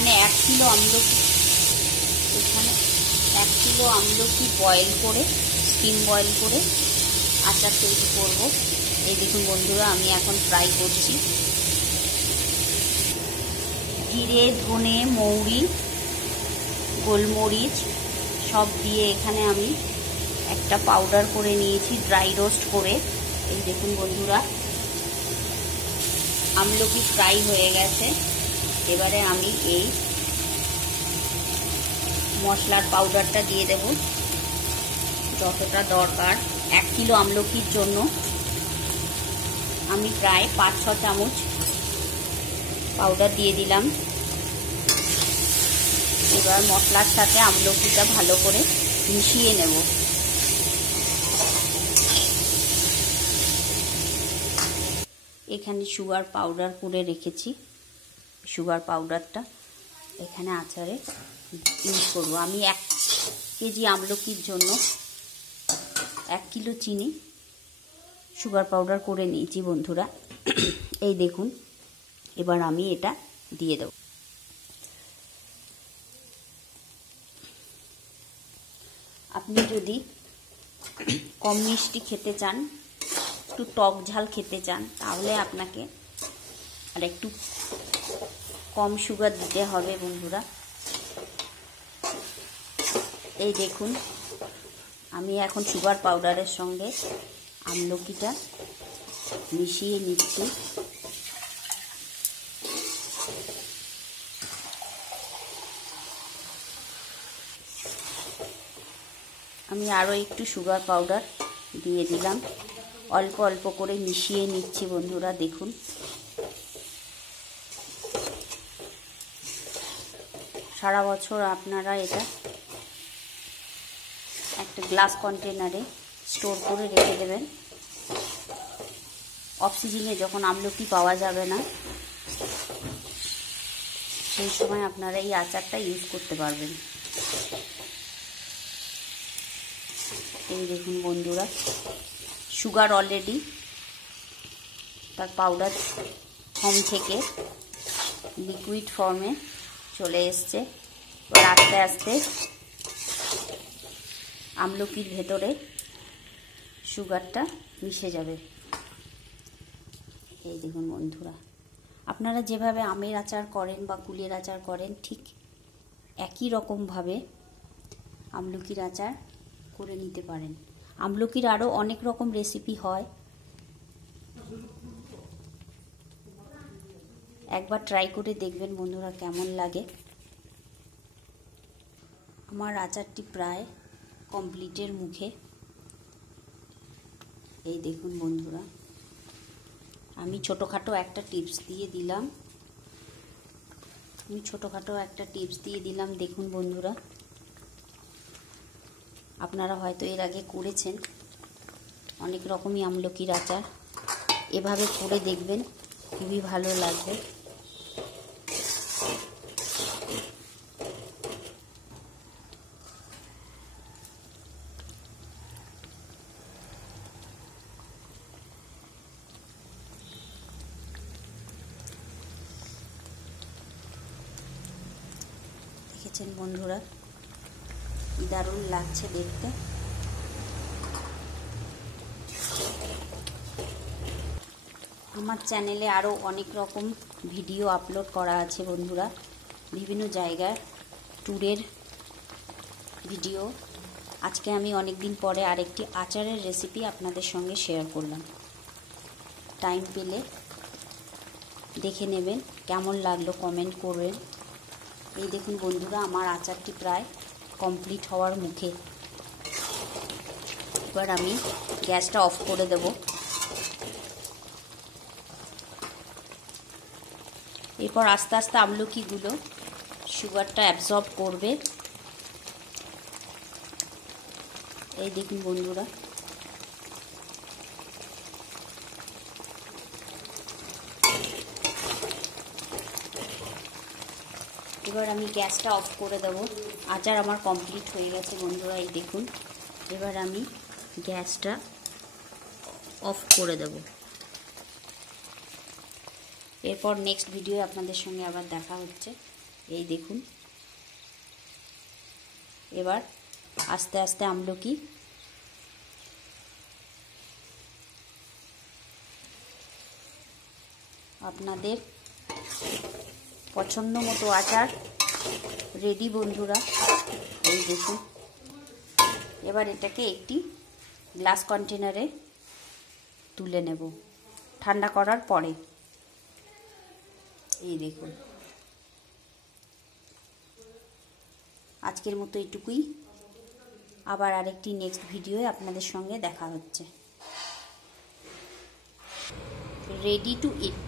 এখানে 1 কিলো আমলকি বয়েল করে, স্টিম বয়েল করে আচার তৈরি করব। এই দেখুন বন্ধুরা, আমি এখন ফ্রাই করছি। জিরে, ধনে, মৌরি, গোলমরিচ সব দিয়ে এখানে আমি একটা পাউডার করে নিয়েছি, ড্রাই রোস্ট করে। এই দেখুন বন্ধুরা, আমলকি ফ্রাই হয়ে গেছে। এবারে আমি এই মশলার পাউডারটা দিয়ে দেব, যতটা দরকার। 1 কিলো আমলকির জন্য আমি প্রায় 5-6 চামচ পাউডার দিয়ে দিলাম। এবার মশলার সাথে আমলকিটা ভালো করে মিশিয়ে নেব। এখানে সুগার পাউডার করে রেখেছি, সুগার পাউডারটা এখানে আচারে ইউজ করব। আমি 1 কেজি আমলকির জন্য 1 কিলো চিনি সুগার পাউডার করে নিয়েছি বন্ধুরা। এই দেখুন, এবার আমি এটা দিয়ে দেব। আপনি যদি কম মিষ্টি খেতে চান, একটু টক ঝাল খেতে চান, তাহলে আপনাকে আর একটু কম সুগার দিতে হবে বন্ধুরা। এই দেখুন, আমি এখন সুগার পাউডারের সঙ্গে আমলকিটা মিশিয়ে নিচ্ছি। আমি আরও একটু সুগার পাউডার দিয়ে দিলাম, অল্প অল্প করে মিশিয়ে নিচ্ছি বন্ধুরা। দেখুন, সারা বছর আপনারা এটা একটা গ্লাস কন্টেনারে স্টোর করে রেখে দেবেন। অফ সিজনে যখন আমলকি পাওয়া যাবে না, সেই সময় আপনারা এই আচারটা ইউজ করতে পারবেন। এই দেখুন বন্ধুরা, সুগার অলরেডি তার পাউডার ফর্ম থেকে লিকুইড ফর্মে চলে এসছে। এবার আস্তে আস্তে আমলকির ভেতরে সুগারটা মিশে যাবে। এই দেখুন বন্ধুরা, আপনারা যেভাবে আমের আচার করেন বা কুলের আচার করেন, ঠিক একই রকমভাবে আমলকির আচার করে নিতে পারেন। আমলকির আরও অনেক রকম রেসিপি হয়, একবার ট্রাই করে দেখবেন বন্ধুরা কেমন লাগে। আমার আচারটি প্রায় কমপ্লিটের মুখে। এই দেখুন বন্ধুরা, আমি ছোটোখাটো একটা টিপস দিয়ে দিলাম। দেখুন বন্ধুরা, আপনারা হয়তো এর আগে করেছেন অনেক রকমই আমলকির আচার, এভাবে করে দেখবেন, খুবই ভালো লাগবে। দেখেছেন বন্ধুরা, দারুণ লাগছে দেখতে। আমার চ্যানেলে আরও অনেক রকম ভিডিও আপলোড করা আছে বন্ধুরা, বিভিন্ন জায়গার ট্যুরের ভিডিও। আজকে আমি অনেক দিন পরে আরেকটি আচারের রেসিপি আপনাদের সঙ্গে শেয়ার করলাম। টাইম পেলে দেখে নেবেন, কেমন লাগলো কমেন্ট করবেন। এই দেখুন বন্ধুরা, আমার আচারটি প্রায় কমপ্লিট হওয়ার মুখে। এবার আমি গ্যাসটা অফ করে দেব। এরপর আস্তে আস্তে আমলকিগুলো সুগারটা অ্যাবজর্ব করবে। এই দেখুন বন্ধুরা, এবার আমি গ্যাসটা অফ করে দেব। আচার আমার কমপ্লিট হয়ে গেছে বন্ধুরা। এই দেখুন, এবার আমি গ্যাসটা অফ করে দেব। এরপর নেক্সট ভিডিও আপনাদের সঙ্গে আবার দেখা হচ্ছে। এই দেখুন। এবার আস্তে আস্তে আমলকি আপনাদের পছন্দ মতো আচার রেডি বন্ধুরা। এই দেখুন। এবার এটাকে একটি গ্লাস কন্টেনারে তুলে নেব ঠান্ডা করার পরে। এই দেখুন। আজকের মতো এইটুকুই। আবার আরেকটি নেক্সট ভিডিওয়ে আপনাদের সঙ্গে দেখা হচ্ছে। Ready to it.